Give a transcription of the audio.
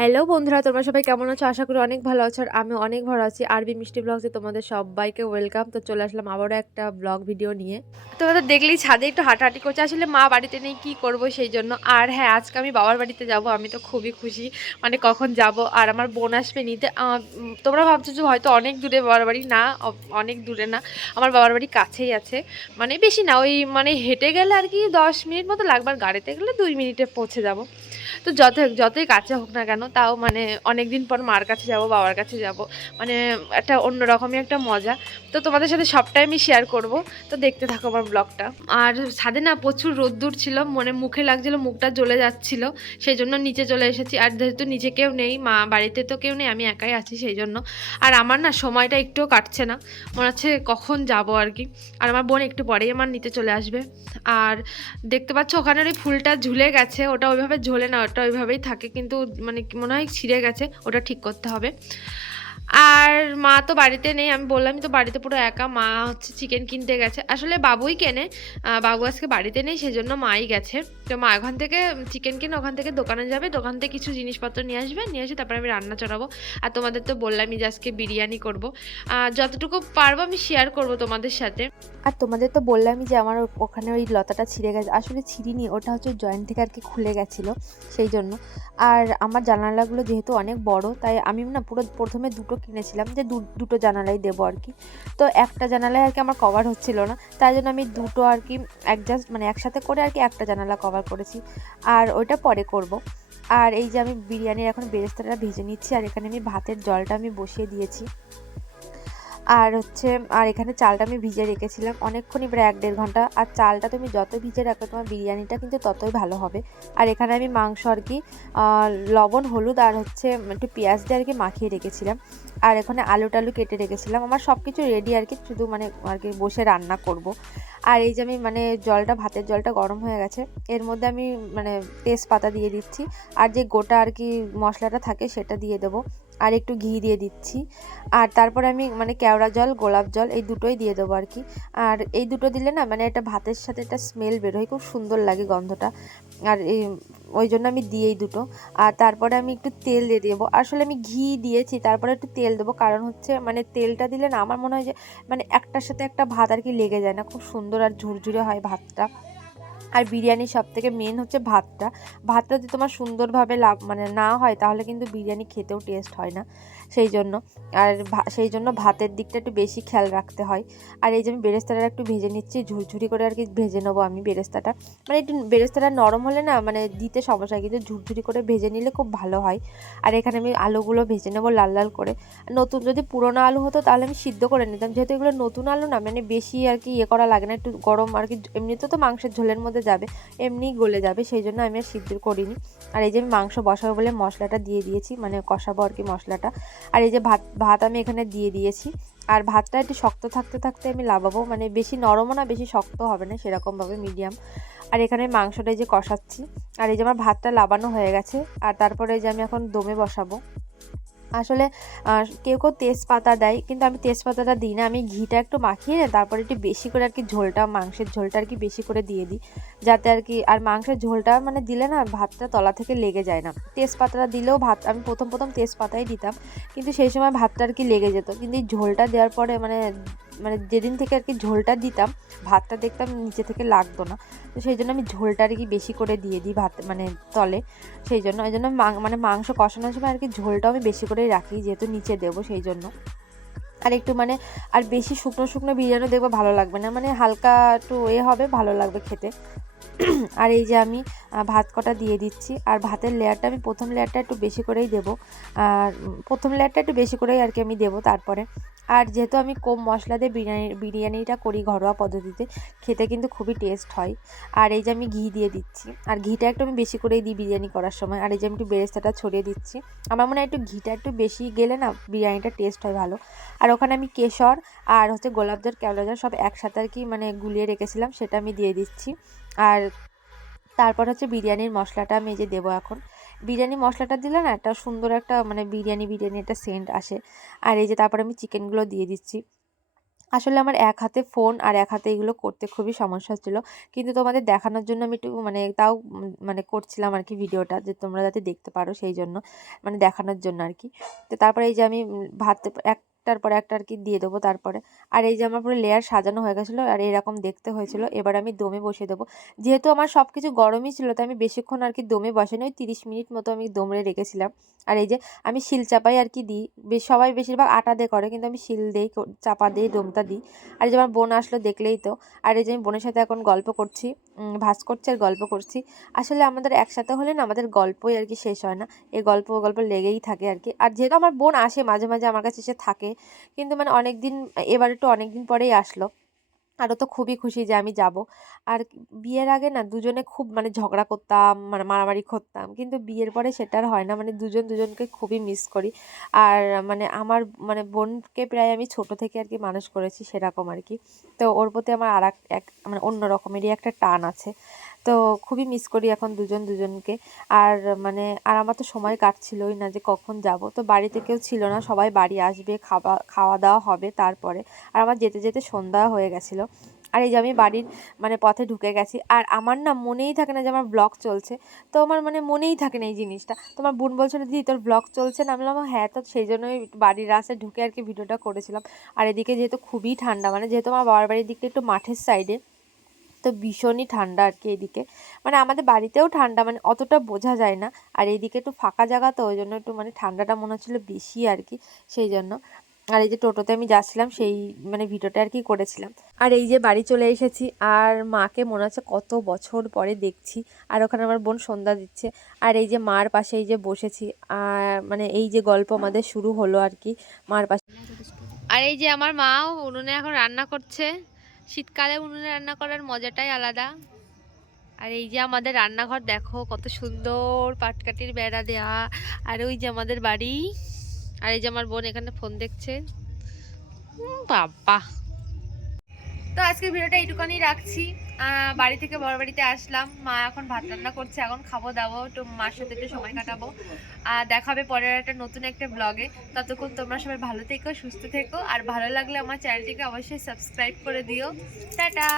Hello বন্ধুরা, তোমরা সবাই কেমন আছো? আশা করি অনেক ভালো আছো। আর আমি অনেক ভালো আছি। আরবি মিষ্টি ব্লগসে তোমাদের সবাইকে ওয়েলকাম। তো চলে আসলাম আবারও একটা ব্লগ ভিডিও নিয়ে। তোমাদের দেখলেই ছাদে একটু হাঁটাহাঁটি করছে। আসলে মা বাড়িতে নেই, কি করব সেই জন্য। আর হ্যাঁ, আজকে আমি বাবার বাড়িতে যাব। আমি তো খুবই খুশি, মানে কখন যাব। আর আমার বোন আসবে নিতে। তোমরা ভাবছো যে হয়তো অনেক দূরে বাবার বাড়ি, না অনেক দূরে না, আমার বাবার বাড়ি কাছেই আছে। মানে বেশি না, ওই মানে হেঁটে গেলে আর কি 10 মিনিট মতো লাগবে, আর গাড়িতে গেলে 2 মিনিটে পৌঁছে যাব। তো যতই কাছে হোক না কেন, তাও মানে অনেক দিন পর মার কাছে যাব, বাবার কাছে যাব, মানে একটা অন্যরকমই একটা মজা। তো তোমাদের সাথে সবটাই আমি শেয়ার করব। তো দেখতে থাকো আমার ব্লগটা। আর ছাদে না প্রচুর রোদ্দুর ছিল, মানে মুখে লাগছিল, মুখটা জ্বলে যাচ্ছিল। সেই জন্য নিচে চলে এসেছি। আর যেহেতু নিচে কেউ নেই, মা বাড়িতে তো কেউ নেই, আমি একাই আছি সেই জন্য। আর আমার না সময়টা একটুও কাটছে না, মনে হচ্ছে কখন যাব আর কি। আর আমার বোন একটু পরেই আমার নিতে চলে আসবে। আর দেখতে পাচ্ছ ওখানের ওই ফুলটা ঝুলে গেছে, ওটা ওইভাবে ঝোলে না, ওটা ওইভাবেই থাকে, কিন্তু মানে মনে হয় ছিঁড়ে গেছে, ওটা ঠিক করতে হবে। আর মা তো বাড়িতে নেই, আমি বললামই তো বাড়িতে পুরো একা। মা হচ্ছে চিকেন কিনতে গেছে, আসলে বাবুই কেনে। বাবু আজকে বাড়িতে নেই, সেই জন্য মাই গেছে। তো মা ওখান থেকে চিকেন কিনে ওখান থেকে দোকানে যাবে, দোকান থেকে কিছু জিনিসপত্র নিয়ে আসবে, নিয়ে এসে তারপরে আমি রান্না চড়াবো। আর তোমাদের তো বললামই যে আজকে বিরিয়ানি করবো। যতটুকু পারবো আমি শেয়ার করবো তোমাদের সাথে। আর তোমাদের তো বললামই যে আমার ওখানে ওই লতাটা ছিঁড়ে গেছে, আসলে ছিঁড়িনি, ওটা হচ্ছে জয়েন্ট থেকে আর কি খুলে গেছিলো সেই জন্য। আর আমার জানালাগুলো যেহেতু অনেক বড়, তাই আমি না পুরো প্রথমে দুটো কিনেছিলাম, যে দুটো জানালাই দেবো আর কি। তো একটা জানালায় আর কি আমার কভার হচ্ছিল না, তাই জন্য আমি দুটো আর কি অ্যাডজাস্ট মানে একসাথে করে আর কি একটা জানালা কভার করেছি। আর ওইটা পরে করব। আর এই যে আমি বিরিয়ানির এখন বেরেস্তাটা ভেজে নিচ্ছি, আর এখানে আমি ভাতের জলটা আমি বসিয়ে দিয়েছি। আর হচ্ছে আর এখানে চালটা আমি ভিজে রেখেছিলাম অনেকক্ষণই, প্রায় 1-1.5 ঘন্টা। আর চালটা তুমি যত ভিজে রাখবে তোমার বিরিয়ানিটা কিন্তু ততই ভালো হবে। আর এখানে আমি মাংস আর কি লবণ, হলুদ আর হচ্ছে একটু পেঁয়াজ দিয়ে আর কি মাখিয়ে রেখেছিলাম। আর এখানে আলু টালু কেটে রেখেছিলাম, আমার সব কিছু রেডি আর কি, শুধু মানে আর কি বসে রান্না করব। আর এই যে আমি মানে ভাতের জলটা গরম হয়ে গেছে, এর মধ্যে আমি মানে তেজপাতা দিয়ে দিচ্ছি। আর যে গোটা আর কি মশলাটা থাকে সেটা দিয়ে দেবো। আর একটু ঘি দিয়ে দিচ্ছি। আর তারপরে আমি মানে কেওড়া জল, গোলাপ জল এই দুটোই দিয়ে দেবো আর কি। আর এই দুটো দিলে না মানে এটা ভাতের সাথে একটা স্মেল বেরোয়, খুব সুন্দর লাগে গন্ধটা। আর ওই জন্য আমি দিই দুটো। আর তারপরে আমি একটু তেল দিয়ে দেবো, আসলে আমি ঘি দিয়েছি, তারপরে একটু তেল দেবো, কারণ হচ্ছে মানে তেলটা দিলে না আমার মনে হয় যে মানে একটার সাথে একটা ভাত আর কি লেগে যায় না, খুব সুন্দর আর ঝুরঝুরে হয় ভাতটা। আর বিরিয়ানির সবথেকে মেন হচ্ছে ভাতটা। ভাতটা যদি তোমার সুন্দরভাবে মানে না হয়, তাহলে কিন্তু বিরিয়ানি খেতেও টেস্ট হয় না সেই জন্য। আর সেই জন্য ভাতের দিকটা একটু বেশি খেয়াল রাখতে হয়। আর এই যে আমি বেরেস্তাটা একটু ভেজে নিচ্ছি, ঝুরঝুরি করে আর কি ভেজে নেবো আমি বেরেস্তাটা। মানে একটু বেরেস্তাটা নরম হলে না মানে দিতে সমস্যা হয়, কিন্তু ঝুরঝুরি করে ভেজে নিলে খুব ভালো হয়। আর এখানে আমি আলুগুলো ভেজে নেবো লাল লাল করে। নতুন যদি পুরোনো আলু হতো তাহলে আমি সিদ্ধ করে নিতাম, যেহেতু এগুলো নতুন আলু না, মানে বেশি আর কি ইয়ে করা লাগে না, একটু গরম আর কি, এমনিতে তো মাংসের ঝোলের মধ্যে যাবে, এমনিই গলে যাবে, সেই জন্য আমি আর সিদ্ধ করিনি। আর এই যে আমি মাংস বসাবো বলে মশলাটা দিয়ে দিয়েছি, মানে কষাবো আর কি মশলাটা। আর এই যে ভাত আমি এখানে দিয়ে দিয়েছি। আর ভাতটা একটু শক্ত থাকতে থাকতে আমি লাগাবো, মানে বেশি নরমও না বেশি শক্ত হবে না, সেরকমভাবে মিডিয়াম। আর এখানে মাংসটা এই যে কষাচ্ছি। আর এই যে আমার ভাতটা লাবানো হয়ে গেছে। আর তারপরে এই যে আমি এখন দমে বসাবো। আসলে কেউ কেউ তেজপাতা দেয়, কিন্তু আমি তেজপাতাটা দিই না, আমি ঘিটা একটু মাখিয়ে তারপরে একটু বেশি করে আর কি ঝোলটা, মাংসের ঝোলটা আর কি বেশি করে দিয়ে দিই, যাতে আর কি। আর মাংসের ঝোলটা মানে দিলে না ভাতটা তলা থেকে লেগে যায় না। তেজপাতাটা দিলেও আমি প্রথম প্রথম তেজপাতাই দিতাম, কিন্তু সেই সময় ভাতটা আর কি লেগে যেত, কিন্তু এই ঝোলটা দেওয়ার পরে মানে মানে যেদিন থেকে আর কি ঝোলটা দিতাম, ভাতটা দেখতাম নিচে থেকে লাগতো না। তো সেই জন্য আমি ঝোলটা আর কি বেশি করে দিয়ে দিই ভাত মানে তলে। সেই জন্য এই জন্য মানে মাংস কষানোর সময় আর কি ঝোলটাও আমি বেশি করেই রাখি, যেহেতু নিচে দেবো সেই জন্য। আর একটু মানে আর বেশি শুকনো শুকনো বিরিয়ানি দেখবো ভালো লাগবে না, মানে হালকা একটু হবে, ভালো লাগবে খেতে। আর এই যে আমি ভাত কটা দিয়ে দিচ্ছি। আর ভাতের লেয়ারটা আমি প্রথম লেয়ারটা একটু বেশি করেই দেবো। আর প্রথম লেয়ারটা একটু বেশি করেই আর কি আমি দেবো তারপরে। আর যেহেতু আমি কম মশলা দিয়ে বিরিয়ানিটা করি ঘরোয়া পদ্ধতিতে, খেতে কিন্তু খুবই টেস্ট হয়। আর এই যে আমি ঘি দিয়ে দিচ্ছি, আর ঘিটা একটু আমি বেশি করেই দিই বিরিয়ানি করার সময়। আর এই যে আমি একটু বেরেস্তাটা ছড়িয়ে দিচ্ছি, আমার মনে হয় একটু ঘিটা একটু বেশি গেলে না বিরিয়ানিটা টেস্ট হয় ভালো। আর ওখানে আমি কেশর আর হচ্ছে গোলাপ জল, কেওড়া জল সব একসাথে আর কি মানে গুলিয়ে রেখেছিলাম, সেটা আমি দিয়ে দিচ্ছি। আর তারপর হচ্ছে বিরিয়ানির মশলাটা আমি এই যে দেবো এখন। বিরিয়ানি মশলাটা দিলে না একটা সুন্দর একটা মানে বিরিয়ানি একটা সেন্ট আসে। আর এই যে তারপর আমি চিকেনগুলো দিয়ে দিচ্ছি। আসলে আমার এক হাতে ফোন আর এক হাতে এগুলো করতে খুবই সমস্যা হচ্ছিল, কিন্তু তোমাদের দেখানোর জন্য আমি একটু মানে তাও মানে করছিলাম আর কি ভিডিওটা, যে তোমরা যাতে দেখতে পারো সেই জন্য, মানে দেখানোর জন্য আর কি। তো তারপরে এই যে আমি ভাত একটার পরে একটা আর কি দিয়ে দেবো তারপরে। আর এই যে আমার পুরো লেয়ার সাজানো হয়ে গেছিলো আর এরকম দেখতে হয়েছিল। এবার আমি দমে বসিয়ে দেবো, যেহেতু আমার সব কিছু গরমই ছিল তাই আমি বেশিক্ষণ আর কি দমে বসাইনি, ওই 30 মিনিট মতো আমি দমে রেখেছিলাম। আর এই যে আমি শিল চাপাই আর কি দিই, সবাই বেশিরভাগ আটা দিয়ে করে, কিন্তু আমি শিল দিই, চাপা দিই, দমটা দিই। আর এই যে আমার বোন আসলো দেখলেই তো। আর এই যে আমি বোনের সাথে এখন গল্প করছি, ভাঁজ করছি আর গল্প করছি। আসলে আমাদের একসাথে হলে না আমাদের গল্পই আর কি শেষ হয় না, এই গল্প গল্প লেগেই থাকে আর কি। আর যেহেতু আমার বোন আসে মাঝে মাঝে আমার কাছে এসে থাকে, কিন্তু মানে অনেক দিন, এবার একটু অনেক দিন পরেই আসলো। আরও তো খুবই খুশি যে আমি যাব। আর বিয়ের আগে না দুজনে খুব মানে ঝগড়া করতাম, মানে মারামারি করতাম, কিন্তু বিয়ের পরে সেটা আর হয় না, মানে দুজন দুজনকে খুবই মিস করি। আর মানে আমার মানে বোনকে প্রায় আমি ছোট থেকে আর কি মানুষ করেছি সেরকম আর কি। তো ওর প্রতি আমার আর এক মানে অন্য রকমেরই একটা টান আছে। তো খুবই মিস করি এখন দুজন দুজনকে। আর মানে আর আমার তো সময় কাটছিলই না যে কখন যাব, তো বাড়িতে কেউ ছিল না, সবাই বাড়ি আসবে, খাওয়া দাওয়া হবে তারপরে। আর আমার যেতে যেতে সন্ধ্যা হয়ে গেছিলো। আর এই যে আমি বাড়ির মানে পথে ঢুকে গেছি, আর আমার না মনেই থাকে না যে আমার ব্লগ চলছে। তো আমার মানে মনেই থাকে না এই জিনিসটা। তোমার বোন বলছিল দিদি তোর ব্লগ চলছে না, আমি বললাম হ্যাঁ, তো সেই জন্যই বাড়ির রাস্তায় ঢুকে আর কি ভিডিওটা করেছিলাম। আর এদিকে যেহেতু খুবই ঠান্ডা, মানে যেহেতু আমার বাবার বাড়ির দিকটা একটু মাঠের সাইডে, তো ভীষণই ঠান্ডা আর কি এদিকে। মানে আমাদের বাড়িতেও ঠান্ডা, মানে অতটা বোঝা যায় না। আর এইদিকে একটু ফাঁকা জায়গা, তো ওই জন্য একটু মানে ঠান্ডাটা মনে হচ্ছিলো বেশি আর কি, সেই জন্য। আর এই যে টোটোতে আমি যাচ্ছিলাম সেই মানে ভিডিওটা আর কি করেছিলাম। আর এই যে বাড়ি চলে এসেছি, আর মাকে মনে হচ্ছে কত বছর পরে দেখছি। আর ওখানে আমার বোন সন্ধ্যা দিচ্ছে। আর এই যে মার পাশে এই যে বসেছি, আর মানে এই যে গল্প আমাদের শুরু হলো আর কি মার পাশে। আর এই যে আমার মা উনুনে এখন রান্না করছে। শীতকালে উনুনে রান্না করার মজাটাই আলাদা। আর এই যে আমাদের রান্নাঘর দেখো কত সুন্দর, পাটকাঠির বেড়া দেওয়া। আর ওই যে আমাদের বাড়ি। আর এই যে আমার বোন এখানে ফোন দেখছে। বাবা, তো আজকের ভিডিওটা এইটুকানি রাখছি। বাড়ি থেকে বড় বাড়িতে আসলাম, মা এখন ভাত রান্না করছে, এখন খাবো দাবো, একটু মার সাথে একটু সময় কাটাবো। দেখাবে পরের একটা নতুন একটা ব্লগে। ততক্ষণ তোমরা সবাই ভালো থেকো, সুস্থ থেকো, আর ভালো লাগলে আমার চ্যানেলটিকে অবশ্যই সাবস্ক্রাইব করে দিও। টাটা।